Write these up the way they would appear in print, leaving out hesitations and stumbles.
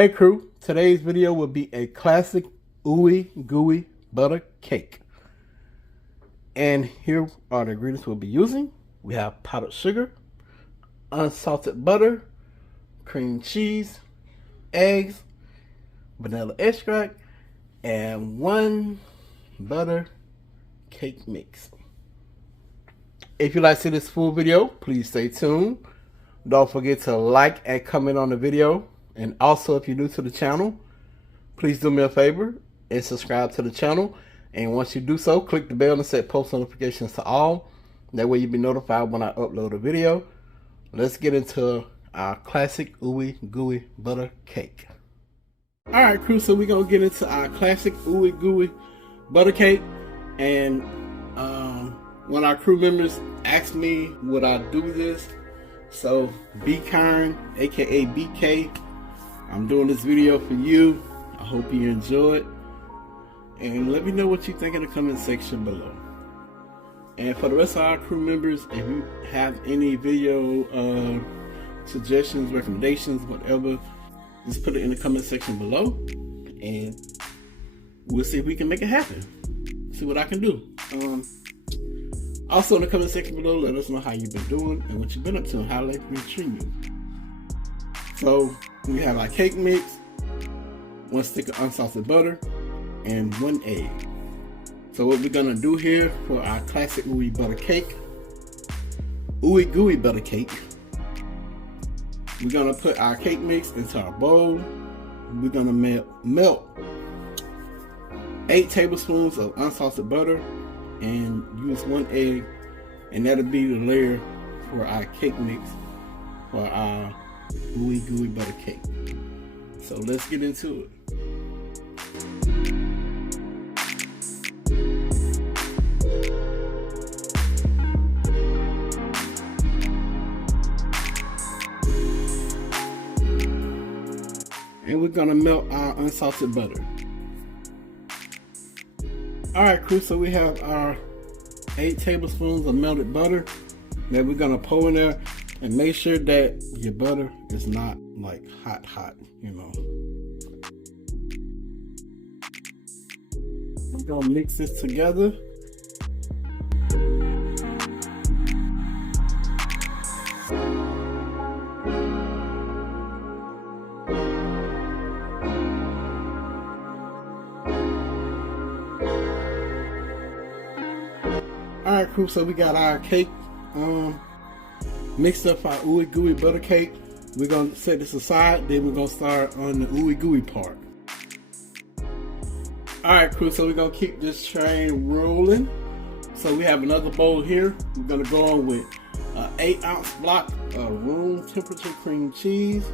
Hey crew, today's video will be a classic Ooey Gooey butter cake. And here are the ingredients we'll be using. We have powdered sugar, unsalted butter, cream cheese, eggs, vanilla extract, and one butter cake mix. If you'd like to see this full video, please stay tuned. Don't forget to like and comment on the video. And also, if you're new to the channel, please do me a favor and subscribe to the channel. And once you do so, click the bell and set post notifications to all. That way you'll be notified when I upload a video. Let's get into our classic Ooey Gooey butter cake. Alright crew, so we're going to get into our classic Ooey Gooey butter cake. And one of our crew members asked me would I do this. So be kind, aka BK. I'm doing this video for you. I hope you enjoy it. And let me know what you think in the comment section below. And for the rest of our crew members, if you have any video suggestions, recommendations, whatever, just put it in the comment section below. And we'll see if we can make it happen. See what I can do. Also in the comment section below, let us know how you've been doing and what you've been up to and how life been treating you. So we have our cake mix, 1 stick of unsalted butter, and 1 egg. So what we're gonna do here for our classic Ooey butter cake, Ooey Gooey butter cake, we're gonna put our cake mix into our bowl. We're gonna melt 8 tablespoons of unsalted butter and use 1 egg, and that'll be the layer for our cake mix for our Ooey Gooey butter cake. So let's get into it. And we're gonna melt our unsalted butter. Alright crew, so we have our 8 tablespoons of melted butter that we're gonna pour in there, and make sure that your butter is not like hot, you know. We're gonna mix this together. Alright crew, so we got our cake mixed up, our Ooey Gooey butter cake. We're going to set this aside, then we're going to start on the Ooey Gooey part. Alright crew, so we're going to keep this train rolling. So we have another bowl here. We're going to go on with an 8-ounce block of room temperature cream cheese.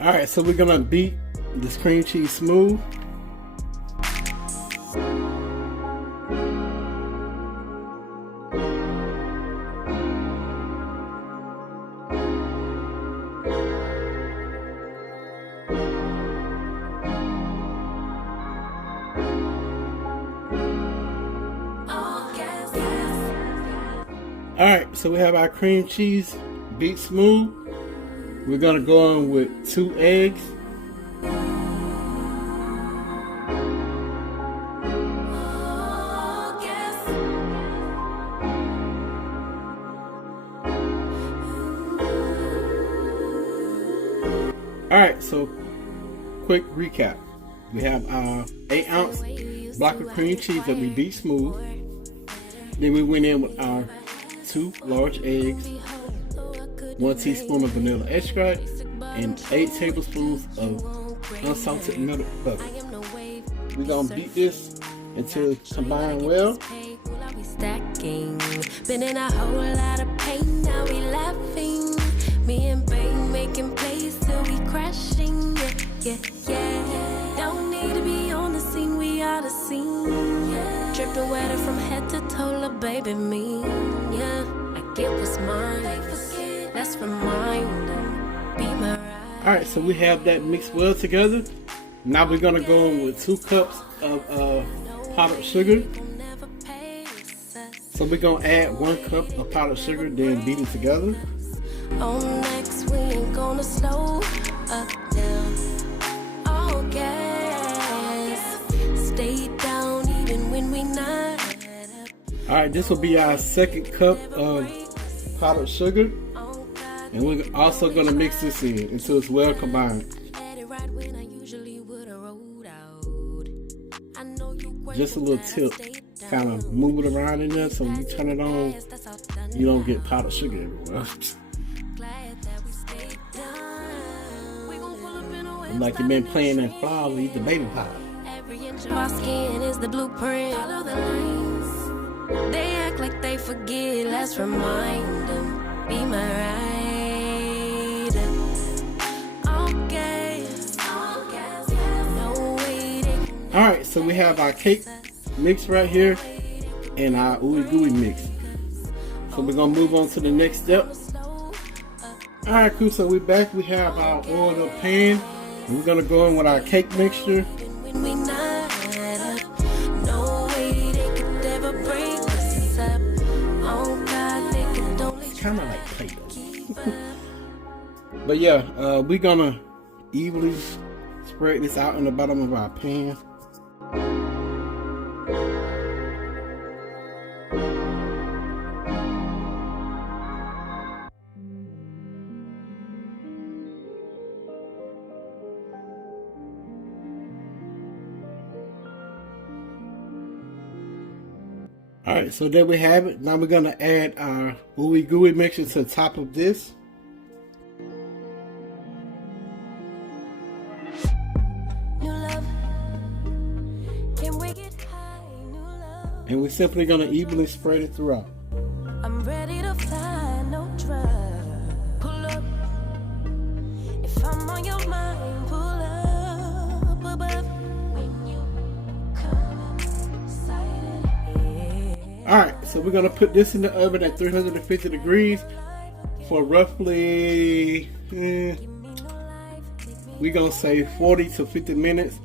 Alright, so we're going to beat this cream cheese smooth. Alright, so we have our cream cheese beat smooth. We're gonna go on with 2 eggs. Alright, so quick recap. We have our 8-ounce block of cream cheese that we beat smooth. Then we went in with our 2 large eggs, 1 teaspoon of vanilla extract, and 8 tablespoons of unsalted melted butter. We're gonna beat this until it's combined well. Been in a whole lot of pain, now we laughing. Me and Babe making plays till we crashing. Yeah. Don't need to be on the scene, we are the scene. Dripping wetter from head to toe, little baby me. Yeah, I get what's mine. Let's remind them, be my ride. Alright, so we have that mixed well together. Now we're gonna go in with 2 cups of powdered sugar. So we're gonna add 1 cup of powdered sugar, then beat it together. On next, we ain't gonna slow up now. All gas, stay down even when we not. Alright, this will be our second cup of powdered sugar. And we're also going to mix this in until it's well combined. Just a little tip, kind of move it around in there so when you turn it on, you don't get powdered sugar everywhere. Like you've been playing that flour, eat the baby powder. My skin is the blueprint. Follow the lines. They act like they forget. Let's remind them. Be my ride. Okay. No way. Alright, so we have our cake mix right here and our Ooey Gooey mix. So we're going to move on to the next step. Alright, cool. So we're back. We have our oiled up pan. And we're going to go in with our cake mixture. It's kind of like Play-Doh. But yeah, we're going to evenly spread this out in the bottom of our pan. Alright, so there we have it. Now we're going to add our Ooey Gooey mixture to the top of this. And we're simply going to evenly spread it throughout. I'm ready to fly, no drug. Pull up. If I'm on your mind, pull up above. When you come inside. Alright, so we're going to put this in the oven at 350 degrees for roughly, we're going to say 40 to 50 minutes.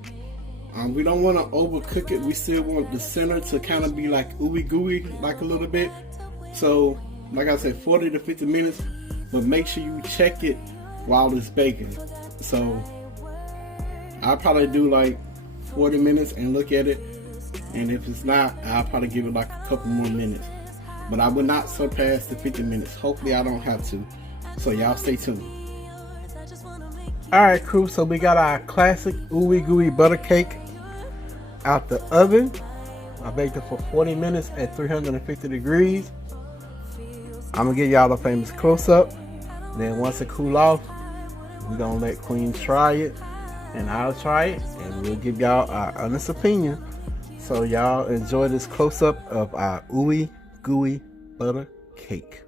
We don't want to overcook it. We still want the center to kind of be like ooey gooey, like a little bit. So, like I said, 40 to 50 minutes. But make sure you check it while it's baking. So, I'll probably do like 40 minutes and look at it. And if it's not, I'll probably give it like a couple more minutes. But I will not surpass the 50 minutes. Hopefully I don't have to. So y'all stay tuned. Alright, crew, so we got our classic Ooey Gooey butter cake out the oven. I baked it for 40 minutes at 350 degrees. I'm gonna give y'all the famous close-up. Then once it cool off, we're gonna let Queen try it, and I'll try it, and we'll give y'all our honest opinion. So y'all enjoy this close-up of our Ooey Gooey butter cake.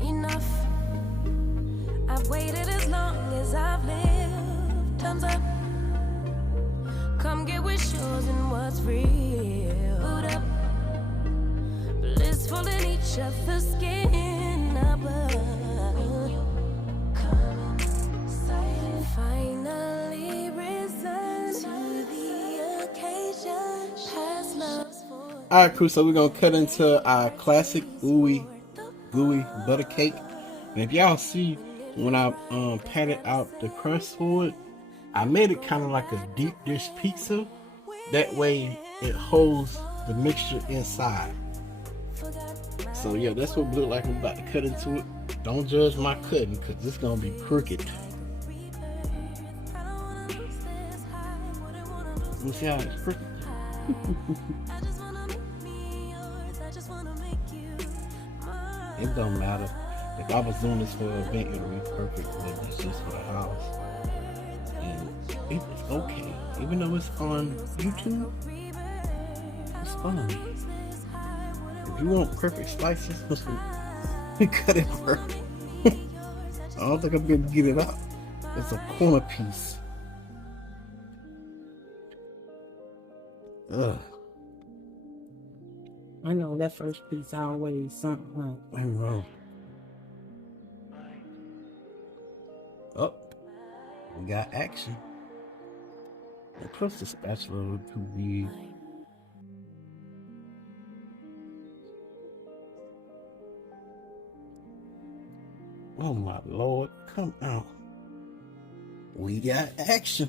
Enough. I've waited as long as I've lived. Time's up. Come get what's yours and what's real. Boot up. Blissful in each other's skin above. Finally risen to the occasion. Past love's for. Alright, crew, so we're gonna cut into our classic Ooey Gooey butter cake. And if y'all see, when I patted out the crust for it, I made it kind of like a deep dish pizza. That way it holds the mixture inside. So yeah, that's what it look like. I'm about to cut into it. Don't judge my cutting, because it's gonna be crooked. You see how it's crooked? It don't matter. If I was doing this for an event, it would be perfect, but it's just for the house. And it's okay. Even though it's on YouTube, it's fun. If you want perfect slices, you cut it perfect. I don't think I'm gonna get it up. It's a corner piece. Ugh. I know that first piece always something. I'm wrong. We got action. And plus the spatula to be. Oh my Lord, come on. We got action.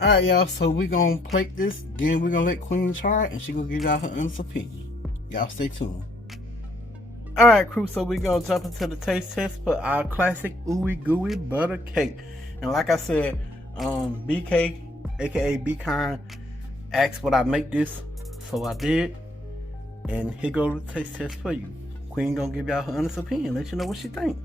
Alright, y'all, so we're gonna plate this, then we're gonna let Queen try it, and she gonna give y'all her honest opinion. Y'all stay tuned. Alright, crew, so we're gonna jump into the taste test for our classic Ooey Gooey butter cake. And like I said, BK, aka Be Kind, asked would I make this, so I did. And here go the taste test for you. Queen gonna give y'all her honest opinion, let you know what she think.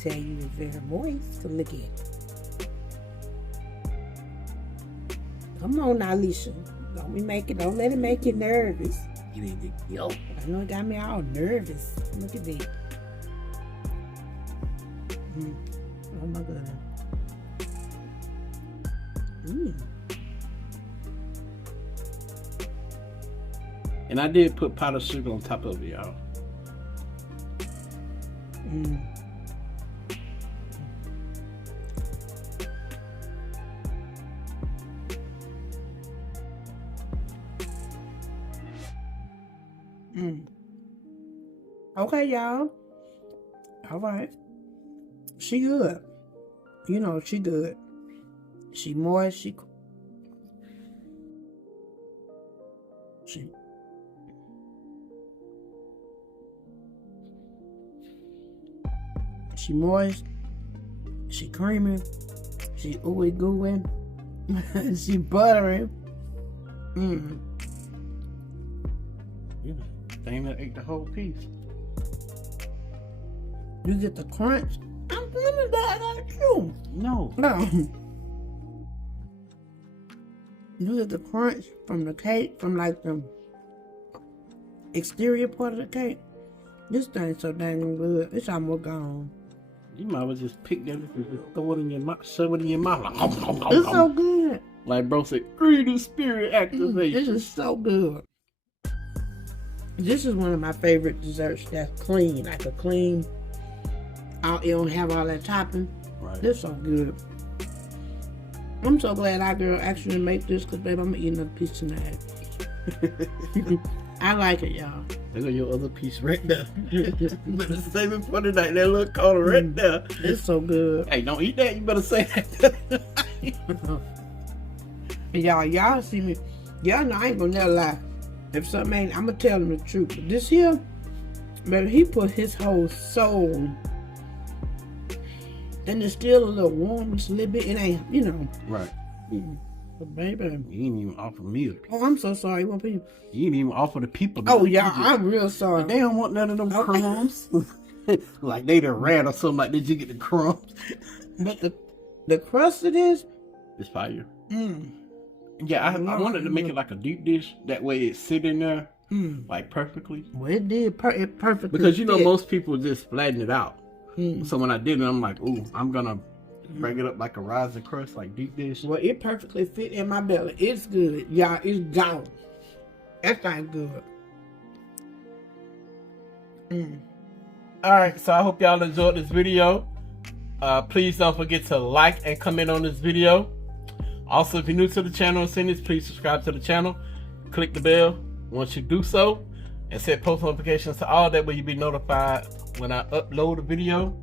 Tell you it's very moist. So look at it. Come on now, Alicia. Don't let it make you nervous. Yo, I know it got me all nervous. Look at that. Oh my God. And I did put powdered sugar on top of it, y'all. Okay, y'all. All right. She good. You know, she good. She moist. She moist. She creamy. She ooey gooey. She buttery. Yeah, thing that ate the whole piece. You get the crunch. I'm gonna die like you. No. You get the crunch from the cake, from like the exterior part of the cake. This thing's so dang good. It's almost gone. You might as well just pick that up and just throw it in your mouth, shove it in your mouth. It's so good. Like bro said, greedy spirit activation. This is so good. This is one of my favorite desserts that's clean, like a clean. It don't have all that topping. Right. This so good. I'm so glad our girl actually make this, because babe, I'm gonna eat another piece tonight. I like it, y'all. There go your other piece right there. You better save it for tonight. That little corner right there. It's so good. Hey, don't eat that. You better save that. Y'all see me. Y'all know I ain't gonna never lie. If something ain't, I'm gonna tell them the truth. But this here, baby, he put his whole soul. And it's still a little warm, just a little bit. It ain't, you know. Right. But baby. You didn't even offer me a piece. Oh, I'm so sorry. What people? You didn't even offer the people. Oh, y'all, I'm real sorry. They don't want none of them crumbs. Like they done ran or something. Like, did you get the crumbs? But the crust of this, it's fire. Yeah, I wanted to make it like a deep dish. That way it sit in there like perfectly. Well, it did it perfectly. Because you know fit. most people just flatten it out. So when I did it, I'm like, ooh, I'm gonna bring it up like a rising crust, like deep dish. Well, it perfectly fit in my belly. It's good, y'all. It's gone. That thing good. Alright, so I hope y'all enjoyed this video. Please don't forget to like and comment on this video. Also, if you're new to the channel and seen this, please subscribe to the channel. Click the bell once you do so. And set post notifications to all. That way you'll be notified when I upload a video.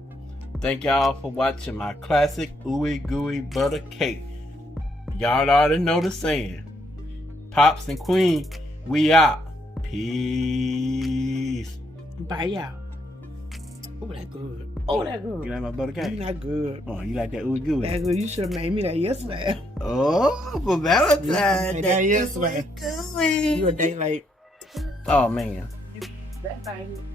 Thank y'all for watching my classic Ooey Gooey butter cake. Y'all already know the saying. Pops and Queen, we out. Peace. Bye, y'all. Oh, that good. Oh, that good. You like my butter cake? You not good. Oh, you like that Ooey Gooey? That good. You should have made me that yesterday. Oh, for Valentine's Day. Yesterday. You a day late. Oh, man. That thing.